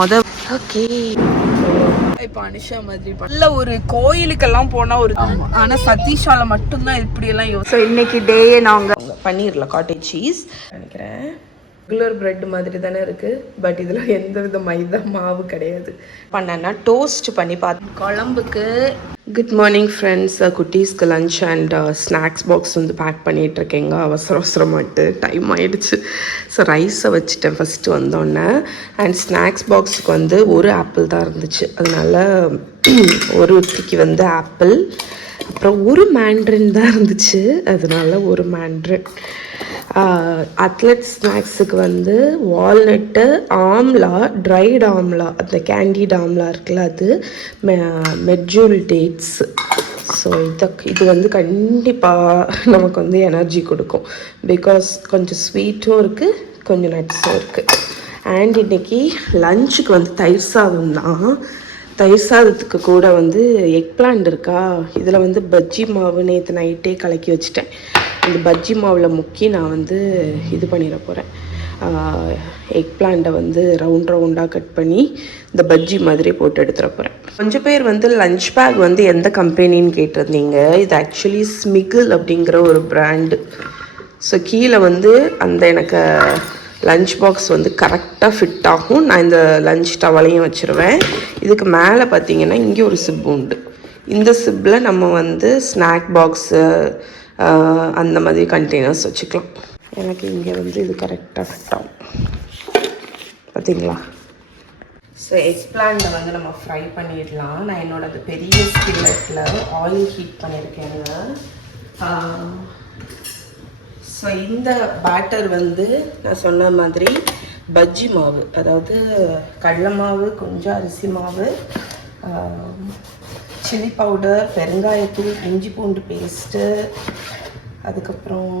Okay இப்போ அனுஷா மாதிரி நல்ல ஒரு கோயிலுக்கெல்லாம் போனால் ஒரு ஆனால் சதீஷால மட்டும்தான் இப்படியெல்லாம் ஸோ இன்னைக்கு டேயே நாங்கள் பன்னீரில் காட்டேஜ் சீஸ் நினைக்கிறேன் ரெகுலர் பிரெட் மாதிரி தானே இருக்குது. பட் இதில் எந்த வித மைதா மாவு கிடையாது. பண்ணேன்னா டோஸ்ட் பண்ணி பார்த்து குழம்புக்கு. Good morning friends. குட்டீஸ்க்கு லன்ச் அண்ட் ஸ்நாக்ஸ் பாக்ஸ் வந்து பேக் பண்ணிகிட்ருக்கேங்க. அவசரமாட்டு டைம் ஆகிடுச்சு. ஸோ ரைஸை வச்சுட்டேன் ஃபஸ்ட்டு வந்தோடனே. அண்ட் ஸ்நாக்ஸ் பாக்ஸுக்கு வந்து ஒரு ஆப்பிள் தான் இருந்துச்சு. அதனால ஒரு ஒத்திக்கு வந்து ஆப்பிள், அப்புறம் ஒரு மேண்ட்ரின் தான் இருந்துச்சு. அதனால ஒரு மேண்ட்ரின். அத்லட் ஸ்நாக்ஸுக்கு வந்து வால்நட்டு, ஆம்லா, ட்ரைட் ஆம்லா, அந்த கேண்டிட் ஆம்லா இருக்குல்ல, அது மெட்ஜூல் டேட்ஸ். ஸோ இது வந்து கண்டிப்பாக நமக்கு வந்து எனர்ஜி கொடுக்கும். பிகாஸ் கொஞ்சம் ஸ்வீட்டும் இருக்குது, கொஞ்சம் நட்ஸும் இருக்குது. அண்ட் இன்றைக்கி லஞ்சுக்கு வந்து தயிர் சாதம் தான். தயிர் சாதத்துக்கு கூட வந்து எக் பிளான்ட் இருக்கா. இதில் வந்து பஜ்ஜி மாவு நேற்று நைட்டே கலக்கி வச்சுட்டேன். இந்த பஜ்ஜி மாவில் முக்கி நான் வந்து இது பண்ணிட போகிறேன். எக் பிளான்ட்டை வந்து ரவுண்டாக கட் பண்ணி இந்த பஜ்ஜி மாதிரி போட்டு எடுத்துட போகிறேன். கொஞ்சம் பேர் வந்து லஞ்ச் பேக் வந்து எந்த கம்பெனின்னு கேட்டிருந்தீங்க. இது ஆக்சுவலி ஸ்மிகிள் அப்படிங்கிற ஒரு பிராண்டு. ஸோ கீழே வந்து அந்த எனக்கு லஞ்ச் பாக்ஸ் வந்து கரெக்டாக ஃபிட் ஆகும். நான் இந்த லஞ்ச் டவலையும் வச்சுருவேன். இதுக்கு மேலே பார்த்தீங்கன்னா இங்கே ஒரு சிப் உண்டு. இந்த சிப்பில் நம்ம வந்து ஸ்நாக் பாக்ஸு அந்த மாதிரி கண்டெய்னர்ஸ் வச்சுக்கலாம். எனக்கு இங்கே வந்து இது கரெக்டாக ஃபிட் ஆகும். பார்த்தீங்களா? ஸோ எக் பிளான்ட்டை வந்து நம்ம ஃப்ரை பண்ணிடலாம். நான் என்னோடது பெரிய ஸ்கில்லட்டில் ஆயில் ஹீட் பண்ணியிருக்கேங்க. ஸோ இந்த பேட்டர் வந்து நான் சொன்ன மாதிரி பஜ்ஜி மாவு, அதாவது கடலை மாவு, கொஞ்சம் அரிசி மாவு, சில்லி பவுடர், பெருங்காயத்தூள், இஞ்சி பூண்டு பேஸ்ட்டு, அதுக்கப்புறம்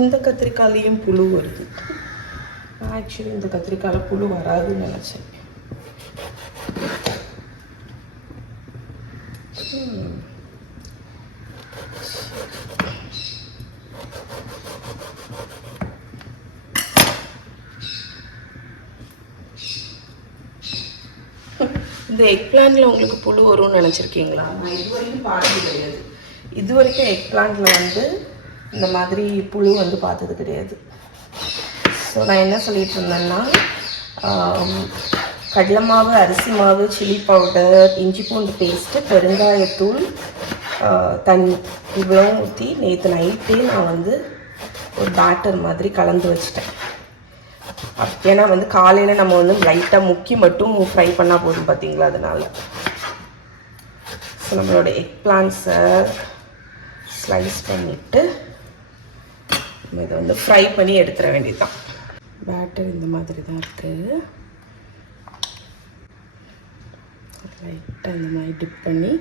இந்த கத்திரிக்காயிலையும் புழு வருது. ஆக்சுவலி இந்த கத்திரிக்காயில் புழு வராதுன்னு நினச்சேன். இந்த எக் பிளான்ட்டில் உங்களுக்கு புழு வரும்னு நினச்சிருக்கீங்களா? நான் இது வரைக்கும் பார்த்தது கிடையாது. இது வரைக்கும் எக் பிளான்ட்டில் வந்து இந்த மாதிரி புழு வந்து பார்த்தது கிடையாது. ஸோ நான் என்ன சொல்லிட்டு இருந்தேன்னா, கடலை மாவு, அரிசி மாவு, சில்லி பவுடர், இஞ்சி பூண்டு பேஸ்ட்டு, பெருங்காயத்தூள், தண்ணி இவ்வளோ ஊற்றி நேற்று நைட்டே நான் வந்து ஒரு பேட்டர் மாதிரி கலந்து வச்சுட்டேன். ஏன்னா வந்து காலையில் நம்ம வந்து லைட்டாக முக்கி மட்டும் ஃப்ரை பண்ணால் போதும், பார்த்தீங்களா? அதனால் ஸோ நம்மளோட எக் பிளான்ஸை ஸ்லைஸ் பண்ணிவிட்டு நம்ம இதை வந்து ஃப்ரை பண்ணி எடுத்துட வேண்டியது தான். பேட்டர் இந்த மாதிரி தான் இருக்குது. லைட்டாக இந்த மாதிரி டிப் பண்ணி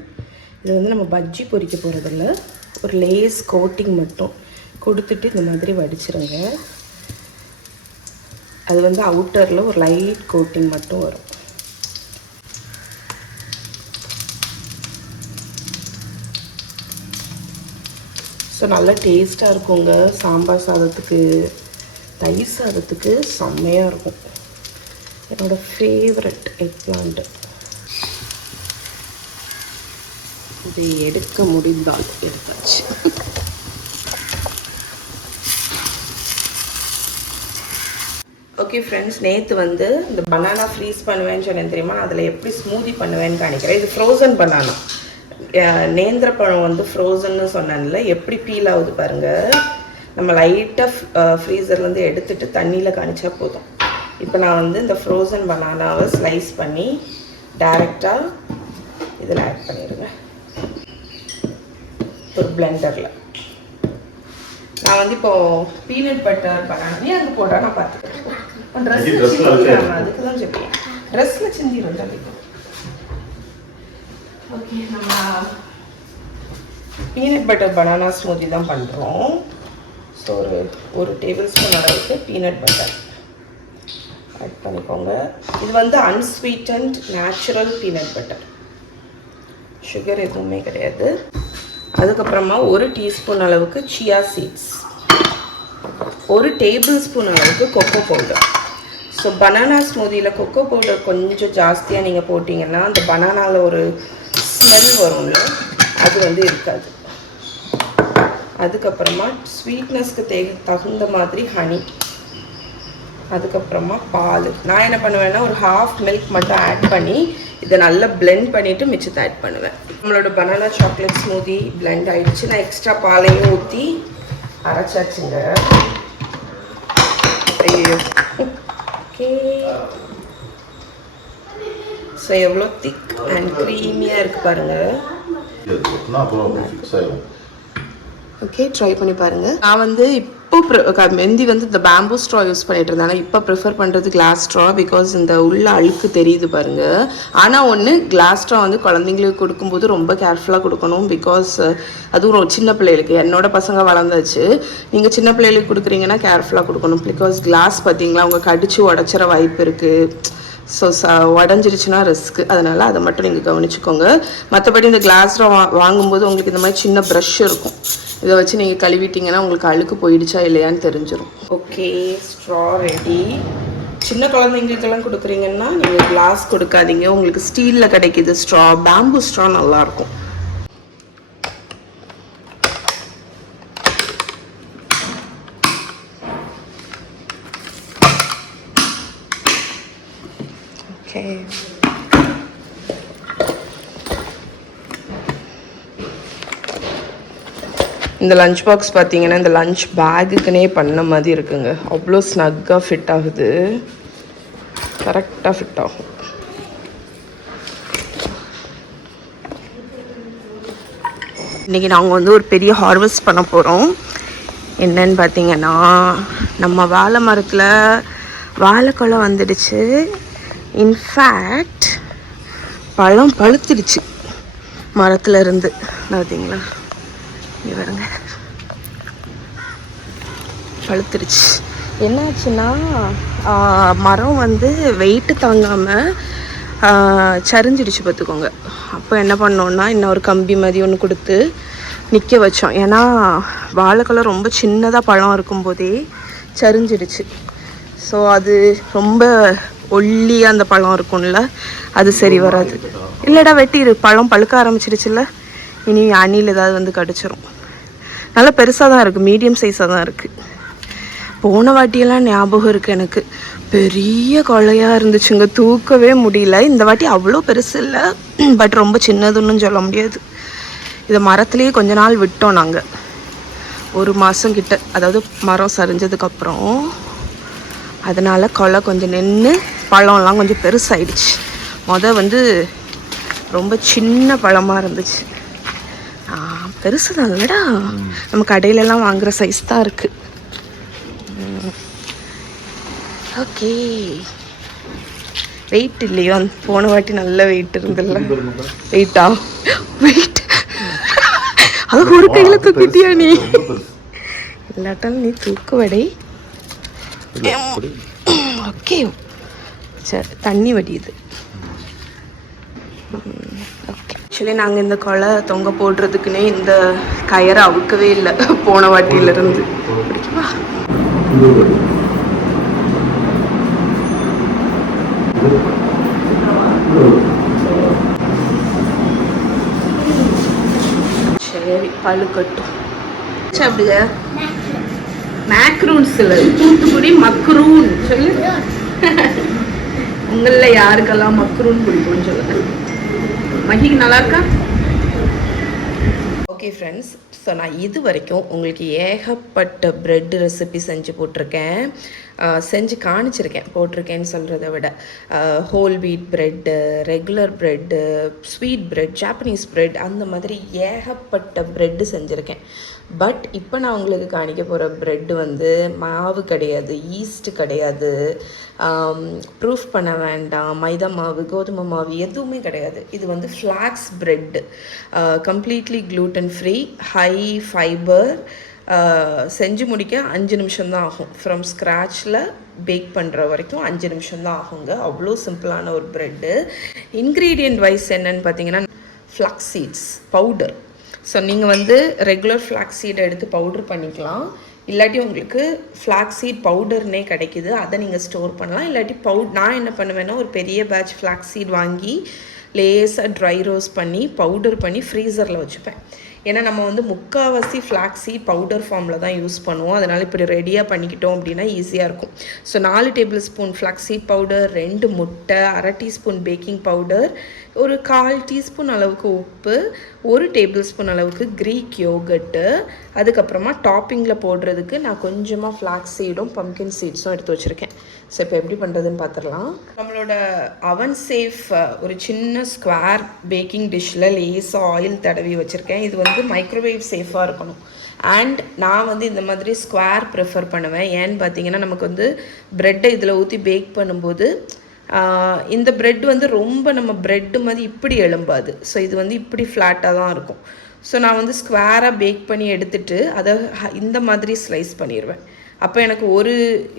இது வந்து நம்ம பஜ்ஜி பொரிக்க போகிறதில்ல, ஒரு லேஸ் கோட்டிங் மட்டும் கொடுத்துட்டு இந்த மாதிரி வடிச்சிருங்க. அது வந்து அவுட்டரில் ஒரு லைட் கோட்டிங் மட்டும் வரும். ஸோ நல்லா டேஸ்ட்டாக இருக்குங்க. சாம்பார் சாதத்துக்கு, தயிர் சாதத்துக்கு செம்மையாக இருக்கும். என்னோடய ஃபேவரட் எக் பிளான்ட்டு. இது எடுக்க முடிந்தால் எடுத்தாச்சு. ஓகே ஃப்ரெண்ட்ஸ், நேற்று வந்து இந்த பனானா ஃப்ரீஸ் பண்ணுவேன்னு சொன்னேன் தெரியுமா? அதில் எப்படி ஸ்மூதி பண்ணுவேன்னு காணிக்கிறேன். இது ஃப்ரோசன் பனானா. நேந்திர பழம் வந்து ஃப்ரோசன்னு சொன்னேன்ல, எப்படி பீல் ஆகுது பாருங்கள். நம்ம லைட்டாக ஃப்ரீசர்லேருந்து எடுத்துகிட்டு தண்ணியில் காணிச்சா போதும். இப்போ நான் வந்து இந்த ஃப்ரோசன் பனானாவை ஸ்லைஸ் பண்ணி டைரெக்டாக இதில் ஆட் பண்ணிடுங்க ஒரு பிளெண்டரில். நான் வந்து இப்போது பீனட் பட்டர் பனானா அங்கே போட நான் பார்த்துக்கிறேன். அதுக்கு தான் சொல்லுவேன், ட்ரெஸ்ஸில் சிந்திடும் தள்ளிக்கும். ஓகே, நம்ம பீனட் பட்டர் பனானா ஸ்மூதி தான் பண்ணுறோம். ஸோ ஒரு டேபிள் ஸ்பூன் அளவுக்கு பீனட் பட்டர் ஆட் பண்ணிக்கோங்க. இது வந்து unsweetened natural peanut butter, sugar எதுவுமே கிடையாது. அதுக்கப்புறமா ஒரு டீஸ்பூன் அளவுக்கு சியா சீட்ஸ், ஒரு டேபிள் ஸ்பூன் அளவுக்கு cocoa powder. So so banana ஸ்மூதியில் கொக்கோ பவுடர் கொஞ்சம் ஜாஸ்தியாக நீங்கள் போட்டிங்கன்னா அந்த பனானாவில் ஒரு ஸ்மெல் வரும்ல, அது வந்து இருக்காது. அதுக்கப்புறமா ஸ்வீட்னஸ்க்கு தகுந்த மாதிரி ஹனி, அதுக்கப்புறமா பால். நான் என்ன பண்ணுவேன்னா ஒரு ஹாஃப் மில்க் மட்டும் ஆட் பண்ணி இதை நல்லா பிளெண்ட் பண்ணிவிட்டு மிச்சத்தை ஆட் பண்ணுவேன். நம்மளோட பனானா சாக்லேட் ஸ்மூதி பிளெண்ட் ஆகிடுச்சு. நான் எக்ஸ்ட்ரா பாலையும் ஊற்றி அரைச்சாச்சுங்க. ஐயோ, ஓகே. ஸோ எவ்வளோ திக் அண்ட் க்ரீமியாக இருக்குது பாருங்கள். ஓகே, ட்ரை பண்ணி பாருங்கள். நான் வந்து இப்போ மெந்தி வந்து இந்த பேம்பூ ஸ்ட்ரா யூஸ் பண்ணிட்டு இருந்தேன். ஆனால் இப்போ ப்ரிஃபர் பண்ணுறது கிளாஸ் ஸ்ட்ரா, பிகாஸ் இந்த உள்ள அழுக்கு தெரியுது பாருங்கள். ஆனால் ஒன்று, கிளாஸ் ஸ்ட்ரா வந்து குழந்தைங்களுக்கு கொடுக்கும்போது ரொம்ப கேர்ஃபுல்லாக கொடுக்கணும். பிகாஸ் அதுவும் சின்ன பிள்ளைகளுக்கு, என்னோட பசங்க வளர்ந்தாச்சு, நீங்கள் சின்ன பிள்ளைகளுக்கு கொடுக்குறீங்கன்னா கேர்ஃபுல்லாக கொடுக்கணும். பிகாஸ் கிளாஸ் பார்த்தீங்களா, அவங்க கடிச்சு உடச்சிற வாய்ப்பு இருக்குது. ஸோ உடஞ்சிருச்சுன்னா ரிஸ்க்கு. அதனால் அதை மட்டும் நீங்கள் கவனிச்சுக்கோங்க. மற்றபடி இந்த கிளாஸ் வாங்கும்போது உங்களுக்கு இந்த மாதிரி சின்ன ப்ரஷ் இருக்கும், இதை வச்சு நீங்கள் கழுவிட்டிங்கன்னா உங்களுக்கு அழுக்கு போயிடுச்சா இல்லையான்னு தெரிஞ்சிடும். Okay, straw ready. சின்ன குழந்தைங்களுக்கெல்லாம் கொடுக்குறீங்கன்னா நீங்கள் கிளாஸ் கொடுக்காதீங்க, உங்களுக்கு ஸ்டீலில் கிடைக்கிது ஸ்ட்ரா. பேம்பூ ஸ்ட்ரா நல்லாயிருக்கும். இந்த லஞ்ச் பாக்ஸ் பார்த்தீங்கன்னா இந்த லஞ்ச் பேக்குக்குனே பண்ண மாதிரி இருக்குங்க. அவ்வளோ ஸ்னக்காக ஃபிட் ஆகுது, கரெக்டாக ஃபிட் ஆகும். இன்றைக்கி நாங்கள் வந்து ஒரு பெரிய ஹார்வெஸ்ட் பண்ண போகிறோம். என்னன்னு பார்த்தீங்கன்னா, நம்ம வாழை மரத்தில் வாழைக்கொலை வந்துடுச்சு. இன்ஃபேக்ட் பழம் பழுத்துடுச்சு மரத்தில் இருந்து. பார்த்தீங்களா, இங்கே பாருங்க, பழுத்துடுச்சு. என்னாச்சுன்னா மரம் வந்து வெயிட்டு தாங்காமல் சரிஞ்சிடுச்சு பார்த்துக்கோங்க. அப்போ என்ன பண்ணோன்னா இன்னொரு கம்பி மாதிரி ஒன்று கொடுத்து நிற்க வச்சோம். ஏன்னா வாழைக்கொலை ரொம்ப சின்னதாக பழம் இருக்கும்போதே சரிஞ்சிடுச்சு. ஸோ அது ரொம்ப ஒல்லியாக அந்த பழம் இருக்கும்ல, அது சரி வராது. இல்லைடா வெட்டிடு, பழம் பழுக்க ஆரம்பிச்சிடுச்சுல்ல, இனி அணில் ஏதாவது வந்து கடிச்சிரும். நல்லா பெருசாக தான் இருக்குது, மீடியம் சைஸாக தான் இருக்குது. போன வாட்டியெல்லாம் ஞாபகம் இருக்குது எனக்கு, பெரிய கொலையாக இருந்துச்சுங்க, தூக்கவே முடியல. இந்த வாட்டி அவ்வளோ பெருசு இல்லை, பட் ரொம்ப சின்னதுன்னு சொல்ல முடியாது. இதை மரத்துலேயே கொஞ்ச நாள் விட்டோம் நாங்கள், 1 மாதம் கிட்ட, அதாவது மரம் சரிஞ்சதுக்கப்புறம். அதனால் கொலை கொஞ்சம் நின்று பழம்லாம் கொஞ்சம் பெருசாகிடுச்சு. வந்து ரொம்ப சின்ன பழமாக இருந்துச்சு. பெருசு தான் இல்லைடா, நம்ம கடையிலலாம் வாங்குகிற சைஸ் தான் இருக்குது. ஓகே, வெயிட் இல்லையோ, போன வாட்டி நல்ல வெயிட் இருந்தில்ல. வெயிட்டா, வெயிட் அது ஒரு கையில் தூக்கிட்டியா நீ? இல்லாட்டாலும் நீ தூக்குவடை. ஓகே, சரி, தண்ணி வடியுது. ஓகே, ஆக்சுவலி நாங்கள் இந்த கொலை தொங்க போடுறதுக்குன்னே இந்த கயரை அவுக்கவே இல்லை போன வாட்டியிலேருந்து. பிடிக்குமா? சரி, பழுக்கட்டும். அப்படிங்க, மேக்ரூன்ஸ் இல்லை, தூத்துக்குடி மக்ரூன் சொல்லு. உங்களில் யாருக்கெல்லாம் மக்ரூன் பிடிக்கும்னு சொல்லுங்க. மகிக்கு நல்லா இருக்கா? ஓகே ஃப்ரெண்ட்ஸ், ஸோ நான் இது வரைக்கும் உங்களுக்கு ஏகப்பட்ட ப்ரெட் ரெசிபி செஞ்சு போட்டிருக்கேன், செஞ்சு காணிச்சிருக்கேன். போட்டிருக்கேன்னு சொல்கிறத விட whole wheat bread, regular bread, sweet bread, Japanese bread, அந்த மாதிரி ஏகப்பட்ட ப்ரெட்டு செஞ்சுருக்கேன். பட் இப்போ நான் உங்களுக்கு காணிக்க போகிற ப்ரெட்டு வந்து மாவு கிடையாது, ஈஸ்ட் கிடையாது, ப்ரூஃப் பண்ண வேண்டாம், மைதா மாவு, கோதுமை மாவு எதுவுமே கிடையாது. இது வந்து flax bread, completely gluten free, high fibre. செஞ்சு முடிக்க 5 நிமிஷம் தான் ஆகும். ஃப்ரம் ஸ்க்ராட்சில் பேக் பண்ணுற வரைக்கும் 5 நிமிஷம் தான் ஆகுங்க. அவ்வளோ சிம்பிளான ஒரு ப்ரெட்டு. இன்க்ரீடியன்ட் வைஸ் என்னென்னு பார்த்தீங்கன்னா, ஃப்ளாக்ஸ் சீட்ஸ் பவுடர். ஸோ நீங்கள் வந்து ரெகுலர் ஃப்ளாக்ஸ் சீடை எடுத்து பவுட்ரு பண்ணிக்கலாம், இல்லாட்டி உங்களுக்கு ஃப்ளாக்ஸ் சீட் பவுடர்னே கிடைக்கிது, அதை நீங்கள் ஸ்டோர் பண்ணலாம். இல்லாட்டி நான் என்ன பண்ணுவேன்னா ஒரு பெரிய பேட்ச் ஃப்ளாக்ஸ் சீட் வாங்கி லேசாக ட்ரை ரோஸ் பண்ணி பவுடர் பண்ணி ஃப்ரீசரில் வச்சுப்பேன். ஏன்னா நம்ம வந்து முக்கால்வாசி ஃப்ளாக்ஸ் சீட் பவுடர் ஃபார்மில் தான் யூஸ் பண்ணுவோம். அதனால் இப்படி ரெடியாக பண்ணிக்கிட்டோம் அப்படின்னா ஈஸியாக இருக்கும். So 4 tablespoon flax seed powder, 2 முட்டை, 1/2 டீஸ்பூன் பேக்கிங் பவுடர், ஒரு 1/4 டீஸ்பூன் அளவுக்கு உப்பு, 1 டேபிள் ஸ்பூன் அளவுக்கு க்ரீக் யோகட்டு, அதுக்கப்புறமா டாப்பிங்கில் போடுறதுக்கு நான் கொஞ்சமாக ஃப்ளாக்ஸ் சீடும் பம்கின் சீட்ஸும் எடுத்து வச்சுருக்கேன். ஸோ இப்போ எப்படி பண்ணுறதுன்னு பார்த்துடலாம். நம்மளோட அவன் சேஃப் ஒரு சின்ன ஸ்கொயர் பேக்கிங் டிஷ்ஷில் லேசாக ஆயில் தடவி வச்சுருக்கேன். இது வந்து மைக்ரோவேவ் சேஃபாக இருக்கணும். அண்ட் நான் வந்து இந்த மாதிரி ஸ்கொயர் ப்ரிஃபர் பண்ணுவேன். ஏன்னு பார்த்தீங்கன்னா நமக்கு வந்து ப்ரெட்டை இதில் ஊற்றி பேக் பண்ணும்போது இந்த ப்ரெட் வந்து ரொம்ப நம்ம ப்ரெட்டு மாதிரி இப்படி எழும்பாது. ஸோ இது வந்து இப்படி ஃப்ளாட்டாக தான் இருக்கும். ஸோ நான் வந்து ஸ்கொயராக பேக் பண்ணி எடுத்துகிட்டு அதை இந்த மாதிரி ஸ்லைஸ் பண்ணிடுவேன். அப்போ எனக்கு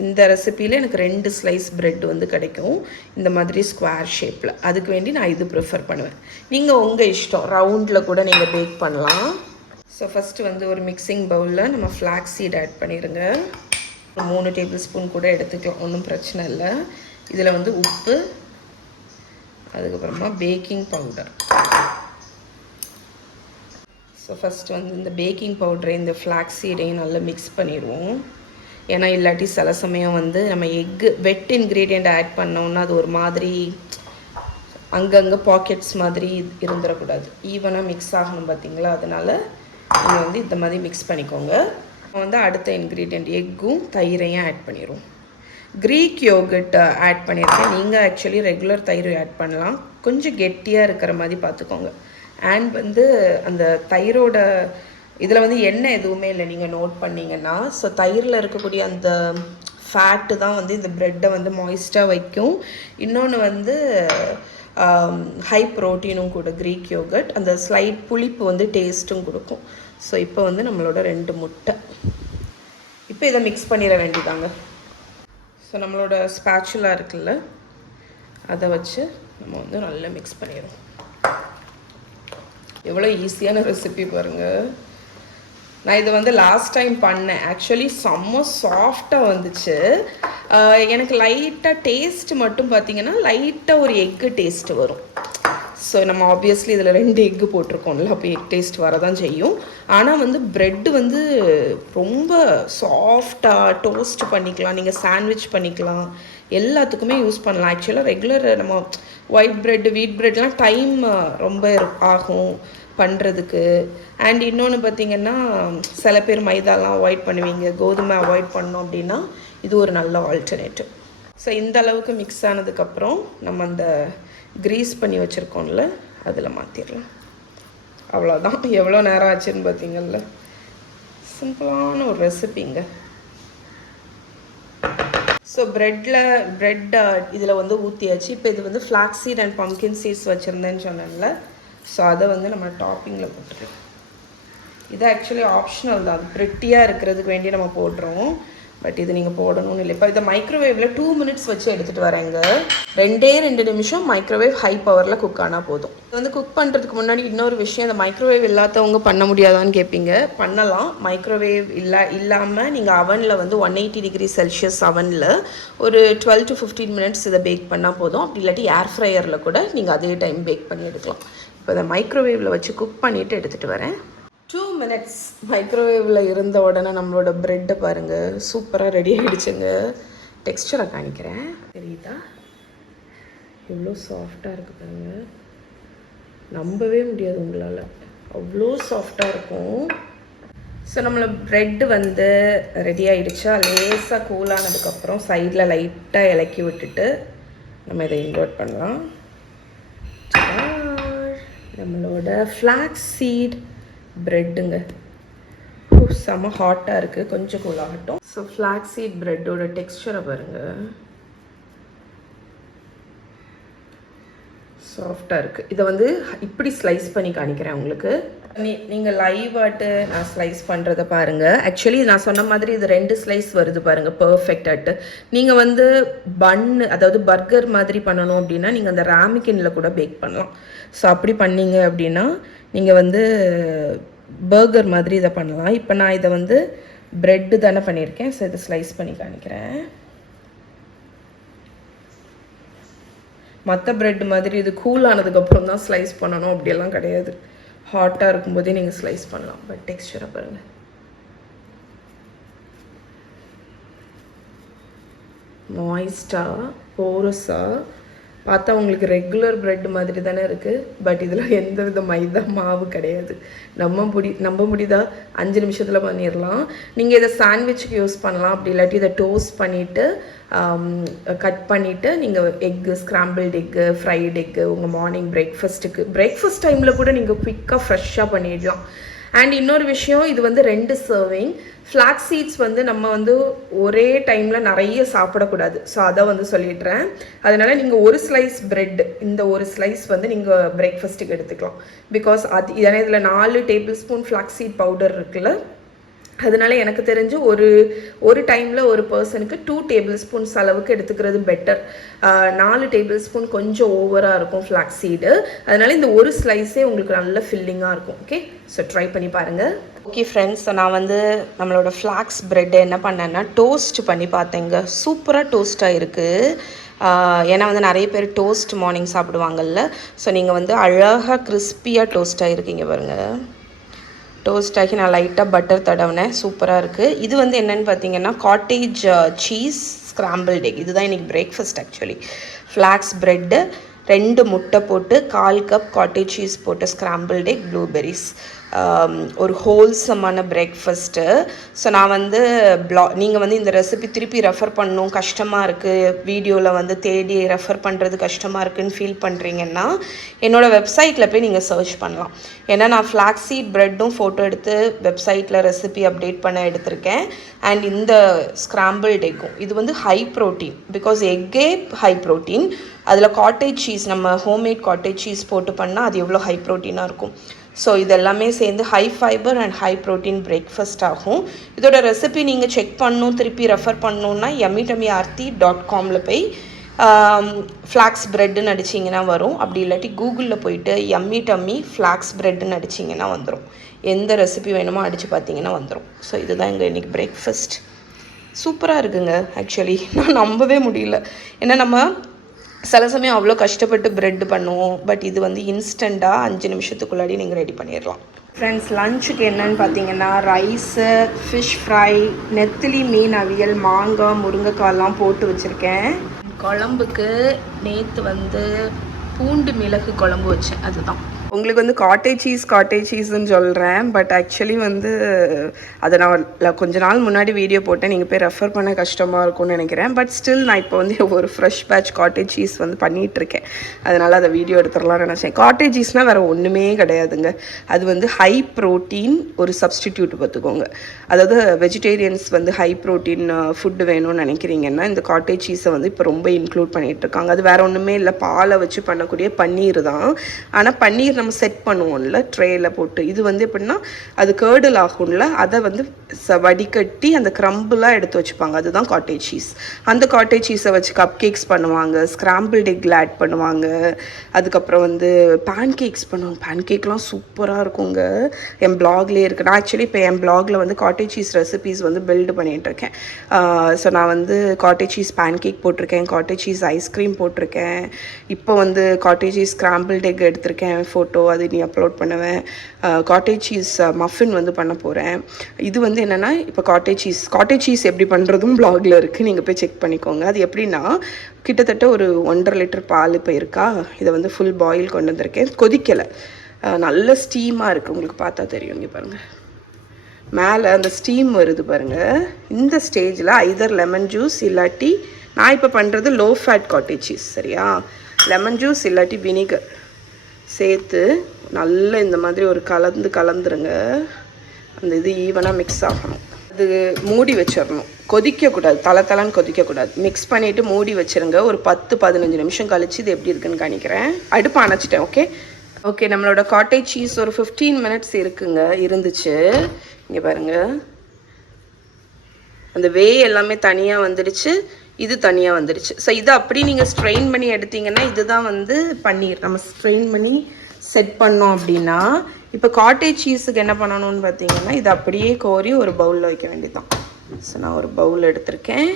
இந்த ரெசிப்பியில் எனக்கு 2 ஸ்லைஸ் ப்ரெட் வந்து கிடைக்கும் இந்த மாதிரி ஸ்கொயர் ஷேப்பில். அதுக்கு வேண்டி நான் இது ப்ரிஃபர் பண்ணுவேன். நீங்கள் உங்கள் இஷ்டம், ரவுண்டில் கூட நீங்கள் பேக் பண்ணலாம். ஸோ ஃபஸ்ட்டு வந்து ஒரு மிக்சிங் பவுலில் நம்ம ஃப்ளாக்ஸ் சீட் ஆட் பண்ணிடுங்க. 3 டேபிள் ஸ்பூன் கூட எடுத்துக்கலாம், ஒன்றும் பிரச்சனை இல்லை. இதில் வந்து உப்பு, அதுக்கப்புறமா பேக்கிங் பவுடர். ஸோ ஃபஸ்ட்டு வந்து இந்த பேக்கிங் பவுடரை இந்த ஃப்ளாக்ஸ் சீடையும் நல்லா மிக்ஸ் பண்ணிடுவோம். ஏன்னா இல்லாட்டி சில சமயம் வந்து நம்ம வெட் இன்க்ரீடியண்ட் ஆட் பண்ணோன்னா அது ஒரு மாதிரி அங்கங்கே பாக்கெட்ஸ் மாதிரி இருந்துடக்கூடாது, ஈவனாக மிக்ஸ் ஆகணும் பார்த்தீங்களா. அதனால் நீங்கள் வந்து இந்த மாதிரி மிக்ஸ் பண்ணிக்கோங்க. நம்ம வந்து அடுத்த இன்க்ரீடியண்ட் எக்கும் தயிரையும் ஆட் பண்ணிடுவோம். க்ரீக் யோகட் ஆட் பண்ணியிருக்கேன். நீங்கள் ஆக்சுவலி ரெகுலர் தயிர் ஆட் பண்ணலாம், கொஞ்சம் கெட்டியாக இருக்கிற மாதிரி பார்த்துக்கோங்க. அண்ட் வந்து அந்த தயிரோட இதில் வந்து எண்ணெய் எதுவுமே இல்லை நீங்கள் நோட் பண்ணிங்கன்னா. ஸோ தயிரில் இருக்கக்கூடிய அந்த ஃபேட்டு தான் வந்து இந்த ப்ரெட்டை வந்து மாய்ஸ்டாக வைக்கும். இன்னொன்று வந்து ஹை ப்ரோட்டீனும் கூட க்ரீக் யோகட், அந்த ஸ்லைட் புளிப்பு வந்து டேஸ்ட்டும் கொடுக்கும். ஸோ இப்போ வந்து நம்மளோட 2 முட்டை. இப்போ இதை மிக்ஸ் பண்ணிட வேண்டியதாங்க. ஸோ நம்மளோட ஸ்பேச்சுலா இருக்குல்ல, அதை வச்சு நம்ம வந்து நல்லா மிக்ஸ் பண்ணிடுவோம். எவ்வளோ ஈஸியான ரெசிபி பாருங்கள். நான் இதை வந்து லாஸ்ட் டைம் பண்ணேன், ஆக்சுவலி செம்ம சாஃப்டாக வந்துச்சு. எனக்கு லைட்டாக டேஸ்ட் மட்டும் பார்த்திங்கன்னா லைட்டாக ஒரு எக்கு டேஸ்ட்டு வரும். ஸோ நம்ம ஆப்வியஸ்லி இதில் 2 எக்கு போட்டிருக்கோம்ல, அப்போ எக் டேஸ்ட் வரதான் செய்யும். ஆனால் வந்து ப்ரெட்டு வந்து ரொம்ப சாஃப்டாக டோஸ்ட் பண்ணிக்கலாம், நீங்கள் சாண்ட்விச் பண்ணிக்கலாம், எல்லாத்துக்குமே யூஸ் பண்ணலாம். ஆக்சுவலாக ரெகுலர் நம்ம ஒயிட் ப்ரெட்டு வீட் ப்ரெட்லாம் டைம் ரொம்ப ஆகும் பண்ணுறதுக்கு. அண்ட் இன்னொன்று பார்த்திங்கன்னா சில பேர் மைதாலாம் அவாய்ட் பண்ணுவீங்க, கோதுமை அவாய்ட் பண்ணோம் அப்படின்னா இது ஒரு நல்ல ஆல்டர்னேட்டிவ். ஸோ இந்த அளவுக்கு மிக்ஸ் ஆனதுக்கப்புறம் நம்ம அந்த க்ரீஸ் பண்ணி வச்சுருக்கோம்ல அதில் மாற்றிடலாம். அவ்வளோதான். எவ்வளோ நேரம் ஆச்சுன்னு பார்த்தீங்கல்ல. சிம்பிளான ஒரு ரெசிபிங்க. ஸோ ப்ரெட் இதில் வந்து ஊற்றியாச்சு. இப்போ இது வந்து flax seed and pumpkin seeds வச்சுருந்தேன்னு சொன்னேன்ல, ஸோ அதை வந்து நம்ம டாப்பிங்கில் போட்டுருக்கோம். இது ஆக்சுவலி ஆப்ஷனல் தான், அது ப்ரெட்டியாக இருக்கிறதுக்கு வேண்டி நம்ம போடுறோம். பட் இது நீங்கள் போடணும்னு இல்லை. இப்போ இதை மைக்ரோவேவில் 2 மினிட்ஸ் வச்சு எடுத்துகிட்டு வரேங்க. 2 நிமிஷம் மைக்ரோவேவ் ஹை பவரில் குக் ஆனால் போதும். இது வந்து குக் பண்ணுறதுக்கு முன்னாடி இன்னொரு விஷயம், இந்த மைக்ரோவேவ் இல்லாதவங்க பண்ண முடியாதான்னு கேட்பீங்க. பண்ணலாம். மைக்ரோவேவ் இல்லாமல் நீங்கள் அவனில் வந்து 180 டிகிரி செல்சியஸ் அவனில் ஒரு 12 to 15 மினிட்ஸ் இதை பேக் பண்ணால் போதும். அப்படி இல்லாட்டி ஏர் ஃப்ரையரில் கூட நீங்கள் அதே டைம் பேக் பண்ணி எடுக்கலாம். இப்போ இதை மைக்ரோவேவில் வச்சு குக் பண்ணிவிட்டு எடுத்துகிட்டு வரேன். 2 மினிட்ஸ் மைக்ரோவேவில் இருந்த உடனே நம்மளோட ப்ரெட்டை பாருங்கள், சூப்பராக ரெடி ஆகிடுச்சுங்க. டெக்ஸ்சரை காணிக்கிறேன், தெரியுதா எவ்வளோ சாஃப்டாக இருக்குது பாருங்கள். நம்பவே முடியாது உங்களால், அவ்வளோ சாஃப்டாக இருக்கும். ஸோ நம்மளை ப்ரெட்டு வந்து ரெடி ஆகிடுச்சா. லேசாக கூலானதுக்கப்புறம் சைடில் லைட்டாக இலக்கி விட்டுட்டு நம்ம இதை இன்வெர்ட் பண்ணலாம். நம்மளோட ஃப்ளாக்ஸ் சீட் ப்ரெட்டுங்க. செம்ம ஹாட்டாக இருக்குது, கொஞ்சம் கூல் ஆகட்டும். ஸோ ஃப்ளாக்ஸ் சீட் ப்ரெட்டோட டெக்ஸ்சரை பாருங்கள், சாஃப்டாக இருக்குது. இதை வந்து இப்படி ஸ்லைஸ் பண்ணி காணிக்கிறேன் உங்களுக்கு. நீங்கள் லைவாட்டு நான் ஸ்லைஸ் பண்ணுறதை பாருங்கள். ஆக்சுவலி நான் சொன்ன மாதிரி இது 2 ஸ்லைஸ் வருது பாருங்கள், பர்ஃபெக்டாட்டு. நீங்கள் வந்து அதாவது பர்கர் மாதிரி பண்ணணும் அப்படின்னா நீங்கள் அந்த ராமிக்கினில் கூட பேக் பண்ணலாம். ஸோ அப்படி பண்ணீங்க அப்படின்னா நீங்கள் வந்து பர்கர் மாதிரி இதை பண்ணலாம். இப்போ நான் இதை வந்து ப்ரெட்டு தானே பண்ணியிருக்கேன். ஸோ இதை ஸ்லைஸ் பண்ணி காணிக்கிறேன். மற்ற ப்ரெட் மாதிரி இது கூல் ஆனதுக்கப்புறம் தான் ஸ்லைஸ் பண்ணணும் அப்படியெல்லாம் கிடையாது. ஹாட்டாக இருக்கும்போதே நீங்கள் ஸ்லைஸ் பண்ணலாம். பட் டெக்ஸ்சரை பாருங்கள், மாய்ஸ்டாக போரஸாக பார்த்தா உங்களுக்கு ரெகுலர் ப்ரெட் மாதிரி தானே இருக்குது. பட் இதில் எந்த வித மைதா மாவு கிடையாது. நம்ப முடியுதா? 5 நிமிஷத்தில் பண்ணிடலாம். நீங்கள் இதை சாண்ட்விச்சுக்கு யூஸ் பண்ணலாம். அப்படி இல்லாட்டி இதை டோஸ்ட் பண்ணிவிட்டு கட் பண்ணிவிட்டு நீங்கள் egg, scrambled egg, fried egg உங்கள் மார்னிங் பிரேக்ஃபாஸ்ட் டைமில் கூட நீங்கள் குயிக்காக ஃப்ரெஷ்ஷாக பண்ணிடலாம். அண்ட் இன்னொரு விஷயம், இது வந்து 2 சர்விங். ஃப்ளாக்ஸ் சீட்ஸ் வந்து நம்ம வந்து ஒரே டைமில் நிறைய சாப்பிடக்கூடாது. ஸோ அதை வந்து சொல்லிடுறேன். அதனால் நீங்கள் ஒரு ஸ்லைஸ் ப்ரெட், இந்த ஒரு ஸ்லைஸ் வந்து நீங்கள் பிரேக்ஃபாஸ்ட்டுக்கு எடுத்துக்கலாம். பிகாஸ் ஏன்னா இதில் 4 tablespoon flax seed powder இருக்குல்ல. அதனால எனக்கு தெரிஞ்சு ஒரு டைமில் ஒரு பர்சனுக்கு 2 டேபிள் ஸ்பூன்ஸ் அளவுக்கு எடுத்துக்கிறது பெட்டர். 4 டேபிள் ஸ்பூன் கொஞ்சம் ஓவராக இருக்கும் ஃப்ளாக்ஸ் சீடு. அதனால இந்த ஒரு ஸ்லைஸே உங்களுக்கு நல்ல ஃபில்லிங்காக இருக்கும். ஓகே, ஸோ ட்ரை பண்ணி பாருங்கள். ஓகே ஃப்ரெண்ட்ஸ், ஸோ நான் வந்து நம்மளோட ஃப்ளாக்ஸ் ப்ரெட்டை என்ன பண்ணேன்னா டோஸ்ட் பண்ணி பார்த்தேங்க. சூப்பராக டோஸ்ட்டாக இருக்குது. ஏன்னா வந்து நிறைய பேர் டோஸ்ட் மார்னிங் சாப்பிடுவாங்கல்ல. ஸோ நீங்கள் வந்து அழகாக கிறிஸ்பியாக டோஸ்ட்டாக இருக்கீங்க பாருங்கள். டோஸ்ட் ஆகி நான் லைட்டாக பட்டர் தடவினேன். சூப்பராக இருக்குது. இது வந்து என்னென்னு பார்த்தீங்கன்னா காட்டேஜ் சீஸ் ஸ்க்ராம்பிள்டு எக். இதுதான் இன்றைக்கி பிரேக்ஃபாஸ்ட். ஆக்சுவலி ஃப்ளாக்ஸ் ப்ரெட்டு, 2 முட்டை போட்டு 1/4 கப் காட்டேஜ் சீஸ் போட்டு ஸ்க்ராம்பிள்டு எக், ப்ளூபெரிஸ், ஒரு ஹோல்சமான பிரேக்ஃபாஸ்ட்டு. ஸோ நான் வந்து நீங்கள் வந்து இந்த ரெசிபி திருப்பி ரெஃபர் பண்ணணும், கஷ்டமாக இருக்குது, வீடியோவில் வந்து தேடி ரெஃபர் பண்ணுறது கஷ்டமாக இருக்குதுன்னு ஃபீல் பண்ணுறீங்கன்னா என்னோடய வெப்சைட்டில் போய் நீங்கள் சர்ச் பண்ணலாம். ஏன்னா நான் ஃப்ளாக்ஸ் சீட் ப்ரெட்டும் ஃபோட்டோ எடுத்து வெப்சைட்டில் ரெசிபி அப்டேட் பண்ண எடுத்திருக்கேன். அண்ட் இந்த ஸ்க்ராம்பிள்டு எக்கும் இது வந்து ஹை ப்ரோட்டீன். பிகாஸ் எக்கே ஹை ப்ரோட்டீன், அதில் காட்டேஜ் சீஸ், நம்ம ஹோம்மேட் காட்டேஜ் சீஸ் போட்டு பண்ணால் அது எவ்வளோ ஹை ப்ரோட்டீனாக இருக்கும். ஸோ இதெல்லாமே சேர்ந்து high fibre and high protein breakfast ஆகும். இதோட ரெசிபி நீங்கள் செக் பண்ணணும், திருப்பி ரெஃபர் பண்ணணுன்னா yummy-tummy-aarthi.comல போய் ஃப்ளாக்ஸ் ப்ரெட்டுன்னு அடிச்சிங்கன்னா வரும். அப்படி இல்லாட்டி கூகுளில் போயிட்டு yummy tummy ஃப்ளாக்ஸ் ப்ரெட்டுன்னு அடிச்சிங்கன்னா வந்துடும். எந்த ரெசிபி வேணுமோ அடித்து பார்த்தீங்கன்னா வந்துடும். ஸோ இதுதான் எங்கள் இன்றைக்கி பிரேக்ஃபாஸ்ட். சூப்பராக இருக்குங்க. ஆக்சுவலி நான் நம்பவே முடியல. ஏன்னா நம்ம சில சமயம் அவ்வளோ கஷ்டப்பட்டு ப்ரெட் பண்ணுவோம். பட் இது வந்து இன்ஸ்டண்ட்டாக 5 நிமிஷத்துக்குள்ளாடி நீங்கள் ரெடி பண்ணிடலாம். ஃப்ரெண்ட்ஸ், லஞ்சுக்கு என்னன்னு பார்த்தீங்கன்னா ரைஸு, ஃபிஷ் ஃப்ரை, நெத்திலி மீன் அவியல், மாங்காய், முருங்கைக்காய்லாம் போட்டு வச்சுருக்கேன். குழம்புக்கு நேற்று வந்து பூண்டு மிளகு குழம்பு வச்சேன். அதுதான் உங்களுக்கு வந்து காட்டேஜ் சீஸ்ன்னு சொல்கிறேன். பட் ஆக்சுவலி வந்து அதை நான் கொஞ்ச நாள் முன்னாடி வீடியோ போட்டேன். நீங்கள் போய் ரெஃபர் பண்ண கஷ்டமாக இருக்கும்னு நினைக்கிறேன். பட் ஸ்டில் நான் இப்போ வந்து ஒரு ஃப்ரெஷ் பேட்ச் காட்டேஜ் சீஸ் வந்து பண்ணிகிட்ருக்கேன். அதனால் அதை வீடியோ எடுத்துடலாம்னு நினச்சேன். காட்டேஜ் சீஸ்னால் வேறு ஒன்றுமே கிடையாதுங்க. அது வந்து ஹை ப்ரோட்டீன் ஒரு சப்ஸ்டிடியூட் பார்த்துக்கோங்க. அதாவது வெஜிடேரியன்ஸ் வந்து ஹை ப்ரோட்டீன் ஃபுட்டு வேணும்னு நினைக்கிறீங்கன்னா இந்த காட்டேஜ் சீஸை வந்து இப்போ ரொம்ப இன்க்ளூட் பண்ணிகிட்ருக்காங்க. அது வேறு ஒன்றுமே இல்லை, பாலை வச்சு பண்ணக்கூடிய பன்னீர் தான். ஆனால் பன்னீர் நம்ம செட் பண்ணுவோம்ல ட்ரேயில் போட்டு, இது வந்து எப்படின்னா அது கேர்டில் ஆகும்ல, அதை வந்து வடிகட்டி அந்த க்ரம்பிளாக எடுத்து வச்சுப்பாங்க. அதுதான் காட்டேஜ் சீஸ். அந்த காட்டேஜ் சீஸை வச்சு கப் கேக்ஸ் பண்ணுவாங்க, ஸ்க்ராம்பிள்டு எக் ஆட் பண்ணுவாங்க, அதுக்கப்புறம் வந்து பேன் கேக்ஸ் பண்ணுவாங்க. பேன் கேக்லாம் சூப்பராக இருக்குங்க. என் பிளாக்லேயே இருக்குது. நான் ஆக்சுவலி இப்போ என் பிளாகில் வந்து காட்டேஜ் சீஸ் ரெசிபீஸ் வந்து பில்டு பண்ணிகிட்ருக்கேன். ஸோ நான் வந்து காட்டேஜ் சீஸ் பேன் கேக் போட்டிருக்கேன், காட்டேஜ் சீஸ் ஐஸ்கிரீம் போட்டிருக்கேன், இப்போ வந்து காட்டேஜ் சீஸ் ஸ்க்ராம்பிள்டு எக் எடுத்திருக்கேன் ஃபோட்டோ, அது நீ அப்லோட் பண்ணுவேன். காட்டேஜ் சீஸ் மஃபின் வந்து பண்ண போகிறேன். இது வந்து என்னென்னா இப்போ காட்டேஜ் சீஸ் எப்படி பண்ணுறதும் பிளாகில் இருக்குது, நீங்கள் போய் செக் பண்ணிக்கோங்க. அது எப்படின்னா கிட்டத்தட்ட ஒரு 1.5 லிட்டர் பால் இப்போ இருக்கா, இதை வந்து ஃபுல் பாயில் கொண்டு வந்திருக்கேன். கொதிக்கலை, நல்ல ஸ்டீமாக இருக்குது. உங்களுக்கு பார்த்தா தெரியும். இங்கே பாருங்கள், மேலே அந்த ஸ்டீம் வருது பாருங்கள். இந்த ஸ்டேஜில் ஐதர் லெமன் ஜூஸ் இல்லாட்டி நான் இப்போ பண்ணுறது லோ ஃபேட் காட்டேஜ் சீஸ், சரியா, லெமன் ஜூஸ் இல்லாட்டி வினிகர் சேர்த்து நல்லா இந்த மாதிரி ஒரு கலந்துருங்க. அந்த இது ஈவனாக மிக்ஸ் ஆகணும். அது மூடி வச்சிடணும், கொதிக்கக்கூடாது, தலைன்னு கொதிக்கக்கூடாது. மிக்ஸ் பண்ணிவிட்டு மூடி வச்சுருங்க. ஒரு 10-15 நிமிஷம் கழிச்சு இது எப்படி இருக்குன்னு காணிக்கிறேன். அடுப்பு அணைச்சிட்டேன். ஓகே நம்மளோட காட்டேஜ் சீஸ் ஒரு 15 மினிட்ஸ் இருந்துச்சு. இங்கே பாருங்கள், அந்த வே எல்லாமே தனியாக வந்துடுச்சு, இது தனியாக வந்துடுச்சு. ஸோ இதை அப்படி நீங்கள் ஸ்ட்ரெயின் பண்ணி எடுத்தீங்கன்னா இதுதான் வந்து பன்னீர். நம்ம ஸ்ட்ரெயின் பண்ணி செட் பண்ணோம் அப்படின்னா இப்போ காட்டேஜ் சீஸுக்கு என்ன பண்ணணும்னு பார்த்தீங்கன்னா இது அப்படியே கோரி ஒரு பவுலில் வைக்க வேண்டியதுதான். ஸோ நான் ஒரு பவுல் எடுத்திருக்கேன்.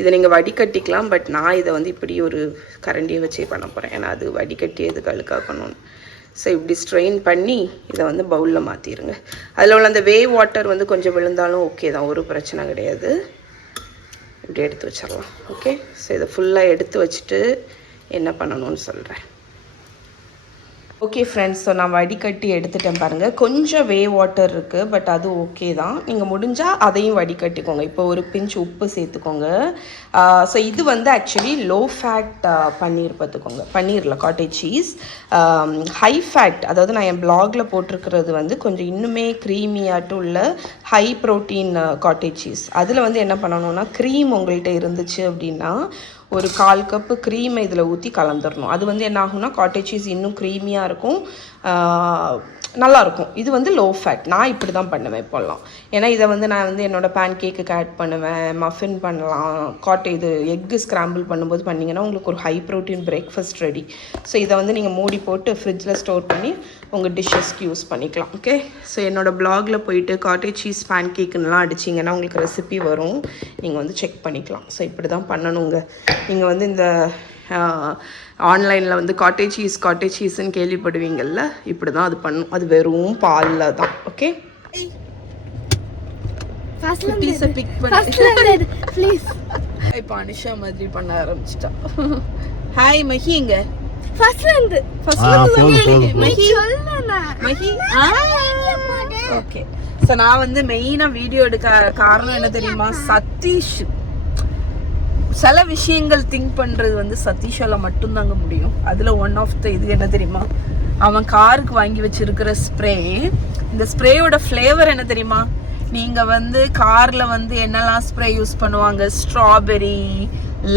இதை நீங்கள் வடிகட்டிக்கலாம், பட் நான் இதை வந்து இப்படி ஒரு கரண்டியை வச்சே பண்ண போகிறேன். ஏன்னா அது வடிகட்டி எதுக்கு அழுக்காக்கணும்னு. ஸோ இப்படி ஸ்ட்ரெயின் பண்ணி இதை வந்து பவுலில் மாற்றிடுங்க. அதில் உள்ள அந்த வாட்டர் வந்து கொஞ்சம் விழுந்தாலும் ஓகே தான், ஒரு பிரச்சனை கிடையாது. இப்படி எடுத்து வச்சிடலாம். ஓகே, ஸோ இதை ஃபுல்லாக எடுத்து வச்சுட்டு என்ன பண்ணணும்னு சொல்கிறேன். ஓகே ஃப்ரெண்ட்ஸ், ஸோ நான் வடிகட்டி எடுத்துட்டேன் பாருங்கள். கொஞ்சம் வாட்டர் இருக்குது, பட் அது ஓகே தான். நீங்கள் முடிஞ்சால் அதையும் வடிகட்டிக்கோங்க. இப்போ ஒரு பிஞ்ச் உப்பு சேர்த்துக்கோங்க. ஸோ இது வந்து ஆக்சுவலி லோ ஃபேட் பன்னீர் பார்த்துக்கோங்க. பன்னீரில் காட்டேஜ் சீஸ். ஹை ஃபேட், அதாவது நான் என் பிளாகில் போட்டிருக்கிறது வந்து கொஞ்சம் இன்னுமே க்ரீமியாட்டும் உள்ள ஹை ப்ரோட்டீன் காட்டேஜ் சீஸ். அதில் வந்து என்ன பண்ணணும்னா க்ரீம் உங்கள்கிட்ட இருந்துச்சு அப்படின்னா ஒரு 1/4 கப்பு க்ரீமை இதில் ஊற்றி கலந்துடணும். அது வந்து என்ன ஆகும்னா காட்டேஜ் சீஸ் இன்னும் க்ரீமியாக இருக்கும், நல்லாயிருக்கும். இது வந்து லோ ஃபேட். நான் இப்படி தான் பண்ணுவேன் இப்போல்லாம். ஏன்னா இதை வந்து நான் வந்து என்னோடய பேன் கேக்குக்கு ஆட் பண்ணுவேன், மஃபின் பண்ணலாம், இது எக்கு ஸ்க்ராம்பிள் பண்ணும்போது பண்ணிங்கன்னா உங்களுக்கு ஒரு high protein breakfast ready. So இதை வந்து நீங்கள் மூடி போட்டு ஃப்ரிட்ஜில் ஸ்டோர் பண்ணி உங்கள் டிஷ்ஷஸ்க்கு யூஸ் பண்ணிக்கலாம். ஓகே, ஸோ என்னோடய பிளாகில் போயிட்டு காட்டேஜ் சீஸ் பேன் கேக்குன்னெலாம் அடிச்சிங்கன்னா உங்களுக்கு ரெசிபி வரும், நீங்கள் வந்து செக் பண்ணிக்கலாம். ஸோ இப்படி தான் பண்ணணுங்க. நீங்கள் வந்து இந்த ஆன்லைனில் வந்து காட்டேஜ் சீஸ்ன்னு கேள்விப்படுவீங்கள்ல, இப்படி தான் அது பண்ணும். அது வெறும் பாலில் தான். ஓகே, இப்போ அனிஷா மாதிரி பண்ண ஆரம்பிச்சிட்டா. ஹாய் மஹி, எங்க ஓகே. ஸோ நான் வந்து மெயினாக வீடியோ எடுக்க காரணம் என்ன தெரியுமா? சதீஷ் சில விஷயங்கள் திங்க் பண்ணுறது வந்து சதீஷால மட்டும்தாங்க முடியும். அதில் ஒன் ஆஃப் த இது என்ன தெரியுமா? அவன் காருக்கு வாங்கி வச்சிருக்கிற ஸ்ப்ரே. இந்த ஸ்ப்ரேயோட ஃப்ளேவர் என்ன தெரியுமா? நீங்கள் வந்து காரில் வந்து என்னெல்லாம் ஸ்ப்ரே யூஸ் பண்ணுவாங்க, ஸ்ட்ராபெரி,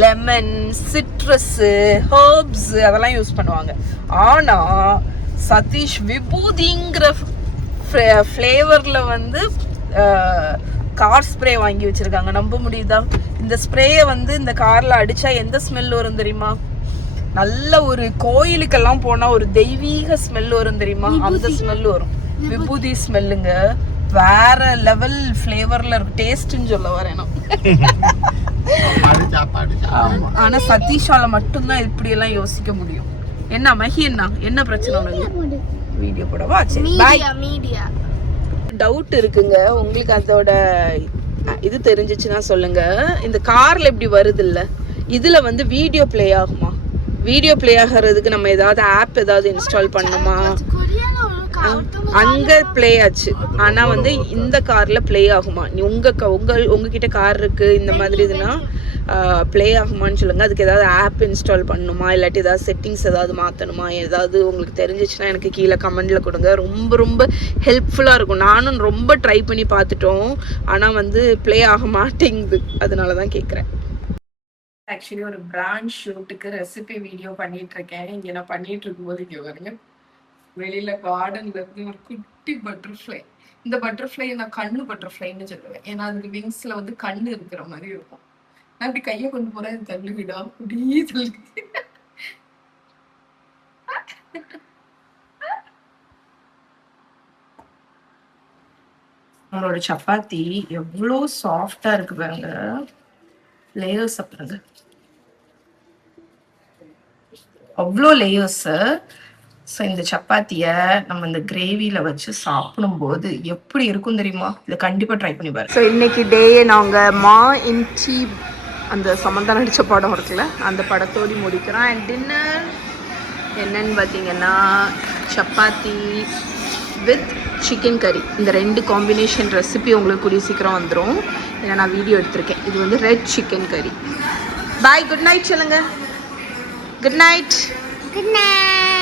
லெமன், சிட்ரஸு, ஹர்ப்ஸ் அதெல்லாம் யூஸ் பண்ணுவாங்க. ஆனால் சதீஷ் விபூதிங்கிற ஃப்ளேவரில் வந்து கார் ஸ்ப்ரே வாங்கி வச்சுருக்காங்க. நம்ப முடியுதா? இந்த ஸ்ப்ரேயை வந்து இந்த காரில் அடித்தா எந்த ஸ்மெல் வரும் தெரியுமா? நல்ல ஒரு கோயிலுக்கெல்லாம் போனால் ஒரு தெய்வீக ஸ்மெல் வரும் தெரியுமா? அந்த ஸ்மெல் வரும். விபூதி ஸ்மெல்லுங்க. வேற லெவல் ஃப்ளேவரில் இருக்கும். டேஸ்ட்டுன்னு சொல்ல வரேன் நான். ஆனால் சதீஷால மட்டும்தான் இப்படியெல்லாம் யோசிக்க முடியும். என்ன மஹி, என்ன பிரச்சனை உனக்கு? வீடியோ போடவா? சரி, பாய். டவுட் இருக்குங்க உங்களுக்கு, அதோட இது தெரிஞ்சிச்சுன்னா சொல்லுங்க. இந்த கார்ல இப்படி வருது இல்ல, இதுல வந்து வீடியோ பிளே ஆகுமா? வீடியோ பிளே ஆகிறதுக்கு நம்ம ஏதாவது ஆப் ஏதாவது இன்ஸ்டால் பண்ணணுமா? அங்க பிளே ஆச்சு, ஆனா வந்து இந்த கார்ல பிளே ஆகுமா? நீ உங்ககிட்ட கார் இருக்கு இந்த மாதிரி இதுனா ப்ளே ஆகுமான்னு சொல்லுங்கள். அதுக்கு ஏதாவது ஆப் இன்ஸ்டால் பண்ணணுமா, இல்லாட்டி ஏதாவது செட்டிங்ஸ் ஏதாவது மாற்றணுமா, ஏதாவது உங்களுக்கு தெரிஞ்சிச்சுன்னா எனக்கு கீழே கமெண்டில் கொடுங்க. ரொம்ப ரொம்ப ஹெல்ப்ஃபுல்லாக இருக்கும். நானும் ரொம்ப ட்ரை பண்ணி பார்த்துட்டோம், ஆனால் வந்து ப்ளே ஆக மாட்டேங்குது. அதனால தான் கேட்குறேன். ஆக்சுவலி ஒரு பிராண்ட் ஷூட்டுக்கு ரெசிபி வீடியோ பண்ணிகிட்ருக்கேன். இங்கே நான் பண்ணிகிட்டு இருக்கும்போது இங்கே வருங்க, வெளியில் கார்டனில் இருந்து ஒரு குட்டி பட்டர்ஃப்ளை. இந்த பட்டர்ஃப்ளை நான் கண்ணு பட்டர்ஃப்ளைன்னு சொல்லுவேன், ஏன்னா அதுக்கு விங்ஸில் வந்து கண்ணு இருக்கிற மாதிரி இருக்கும். நான் இப்படி கையை கொண்டு போறேன், தள்ளுவிடா அப்படியே தள்ளு. நம்மளோட சப்பாத்தி எவ்வளோ சாஃப்டா இருக்கு பாருங்க. லேயர்ஸ் பாருங்க, அவ்வளோ லேயர்ஸ். ஸோ இந்த சப்பாத்தியை நம்ம இந்த கிரேவியில் வச்சு சாப்பிடும்போது எப்படி இருக்கும் தெரியுமா? இதை கண்டிப்பாக ட்ரை பண்ணி பாருங்க. ஸோ இன்னைக்கு டேயை நாங்கள் மா இன்ச்சி அந்த சமந்தா நடித்த படம் இருக்குல்ல, அந்த படத்தோடு முடிக்கிறோம். அண்ட் டின்னர் என்னன்னு பார்த்தீங்கன்னா சப்பாத்தி வித் சிக்கன் கறி. இந்த 2 காம்பினேஷன் ரெசிபி உங்களுக்கு கூடிய சீக்கிரம் வந்துடும். ஏன்னா நான் வீடியோ எடுத்திருக்கேன். இது வந்து ரெட் சிக்கன் கறி. பாய், குட் நைட் சொல்லுங்க. Good night. Good night.